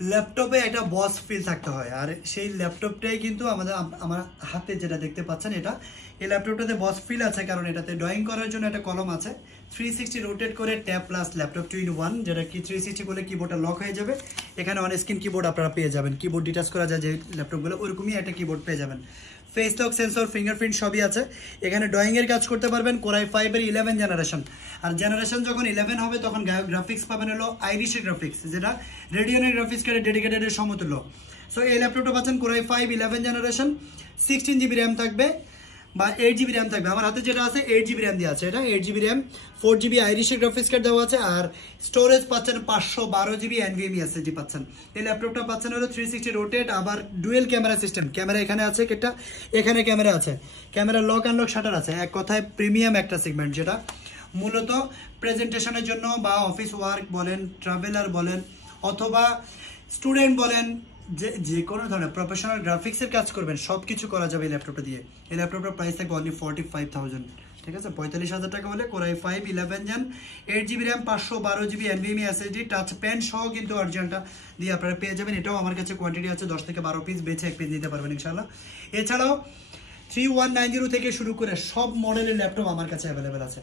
ল্যাপটপে একটা বস ফিল থাকতে হয়, আর সেই ল্যাপটপটাই কিন্তু আমার হাতে যেটা দেখতে পাচ্ছেন এটা, এই ল্যাপটপটাতে বস ফিল আছে, কারণ এটাতে ড্রয়িং করার জন্য একটা কলম আছে, 360 রোটেট করে ট্যাব প্লাস ল্যাপটপ 2 in 1, যেটা কি 360 করলে কিবোর্ডটা লক হয়ে যাবে। এখানে অন স্ক্রিন কিবোর্ড আপনারা পেয়ে যাবেন, কিবোর্ড ডিটাচ করা যায় যে ল্যাপটপগুলো, ওরকমই একটা কিবোর্ড পেয়ে যাবেন। ফেস লক সেন্সর, ফিঙ্গারপ্রিন্ট সবই আছে। এখানে ড্রয়িংয়ের কাজ করতে পারবেন, কোরাই 5-এর 11 জেনারেশন। আর জেনারেশন যখন 11 হবে তখন গ্রাফিক্স পাবেন হলো আইরিশের গ্রাফিক্স, যেটা রেডিয়নের গ্রাফিক্স কার্ডে ডেডিকেটেডের সমতুল্য। সো এই ল্যাপটপটা পাচ্ছেন কোরাই 5-11 জেনারেশন, 16 GB র্যাম থাকবে বা 8 GB র্যাম থাকবে। আমার হাতে যেটা আছে 8 GB র্যাম দিয়ে আছে, এটা 8 GB র্যাম, 4 GB আইরিশের গ্রাফিক্স কার্ড দেওয়া আছে, আর স্টোরেজ পাচ্ছেন 512 GB NVMe SSD পাচ্ছেন। এই ল্যাপটপটা পাচ্ছেন হলো 360 রোটেট, আবার ডুয়েল ক্যামেরা সিস্টেম। ক্যামেরা এখানে আছে, একটা এখানে ক্যামেরা আছে, ক্যামেরা লক আনলক শাটার আছে। এক কথায় প্রিমিয়াম একটা সেগমেন্ট, যেটা মূলত প্রেজেন্টেশনের জন্য বা অফিস ওয়ার্ক বলেন, ট্রাভেলার বলেন, অথবা স্টুডেন্ট বলেন, যে কোনো ধরনের প্রফেশনাল গ্রাফিক্সের কাজ করবেন, সব কিছু করা যাবে এই ল্যাপটপটা দিয়ে। এই ল্যাপটপটার প্রাইস থাকবে অনলি 45,000, ঠিক আছে? 45,000 টাকা হলে core i 5-11 gen, 8 GB RAM, 512 GB NVMe SSD, touch pen সহ কিন্তু অরিজিনালটা দিয়ে আপনারা পেয়ে যাবেন। এটাও আমার কাছে কোয়ান্টিটি আছে 10 থেকে 12 পিস, বেছে 1 পিস নিতে পারবেন ইনশাল্লাহ। এছাড়াও 3190 থেকে শুরু করে সব মডেলের ল্যাপটপ আমার কাছে অ্যাভেলেবেল আছে।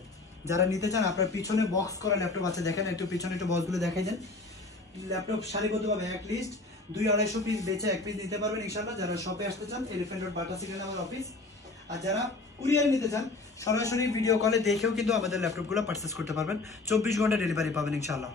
যারা নিতে চান, আপনার পিছনে বক্স করা ল্যাপটপ আছে, দেখেন একটু পিছনে একটু বক্সগুলো দেখাই দেন। ল্যাপটপ সারিবদ্ধভাবে অ্যাটলিস্ট 200-250 পিস বেচে 1 পিস নিতে পারবেন ইনশাআল্লাহ। যারা শপে আসতে চান, এলিফ্যান্ট রোড বাটা সিটি আমার অফিস। আর যারা কুরিয়ারে নিতে চান, সরাসরি ভিডিও কলে দেখেও কিন্তু আমাদের ল্যাপটপগুলো পারচেস করতে পারবেন। 24 ঘন্টা ডেলিভারি পাবেন ইনশাআল্লাহ।